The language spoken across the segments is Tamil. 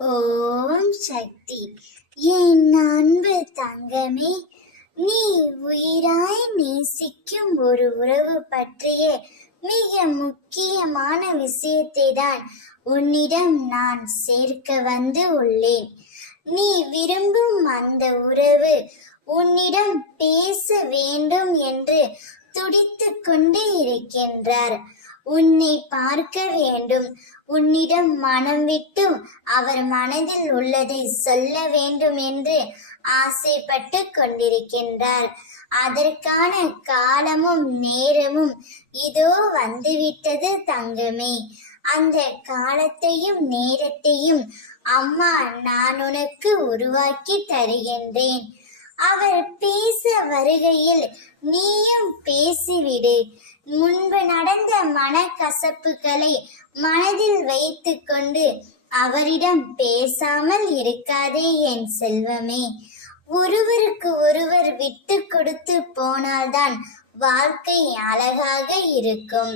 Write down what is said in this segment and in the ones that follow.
ஓம் சக்தி. என் அன்பு தங்கமே, நீ உயிராய் நேசிக்கும் ஒரு உறவு பற்றிய மிக முக்கியமான விஷயத்தை தான் உன்னிடம் நான் சேர்க்க வந்து உள்ளேன். நீ விரும்பும் அந்த உறவு உன்னிடம் பேச வேண்டும் என்று துடித்துக் கொண்டு இருக்கின்றார். உன்னை பார்க்க வேண்டும், உன்னிடம் மனம் விட்டு அவர் மனதில் உள்ளதை சொல்ல வேண்டும் என்று ஆசைப்பட்டு கொண்டிருக்கின்றார். அதற்கான காலமும் நேரமும் இதோ வந்துவிட்டது தங்கமே. அந்த காலத்தையும் நேரத்தையும் அம்மா நான் உனக்கு உருவாக்கி தருகின்றேன். அவர் பேச வருகையில் நீயும் பேசிவிடு. முன்பு நடந்த மனக்கசப்புகளை மனதில் வைத்து கொண்டு அவரிடம் பேசாமல் இருக்காதே என் செல்வமே. ஒருவருக்கு ஒருவர் விட்டு கொடுத்து போனால்தான் வாழ்க்கை அழகாக இருக்கும்.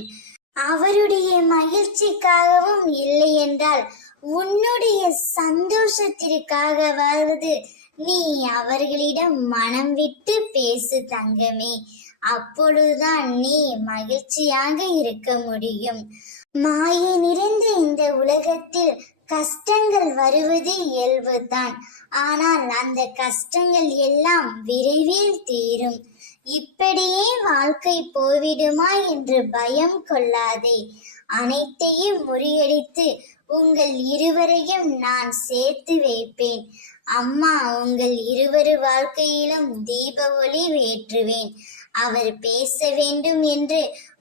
அவருடைய மகிழ்ச்சிக்காகவும் இல்லை என்றால் உன்னுடைய சந்தோஷத்திற்காகவாவது நீ அவர்களிடம் மனம் விட்டு பேசு தங்கமே. அப்பொழுதுதான் நீ மகிழ்ச்சியாக இருக்க முடியும். மாயை நிறைந்த இந்த உலகத்தில் கஷ்டங்கள் வருவது இயல்புதான். ஆனால் அந்த கஷ்டங்கள் எல்லாம் விரைவில் தீரும். இப்படியே வாழ்க்கை போய்விடுமா என்று பயம் கொள்ளாதே. அனைத்தையும் முறியடித்து உங்கள் இருவரையும் நான் சேர்த்து வைப்பேன். அம்மா உங்கள் இருவரு வாழ்க்கையிலும் தீப ஒளி ஏற்றுவேன். அவர் பேச வேண்டும் என்று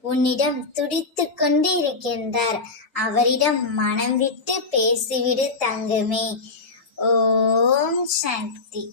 உன்னிடம் துடித்துக் கொண்டு இருக்கின்றார். அவரிடம் மனம் விட்டு பேசிவிடு தங்கமே. ஓம் சக்தி.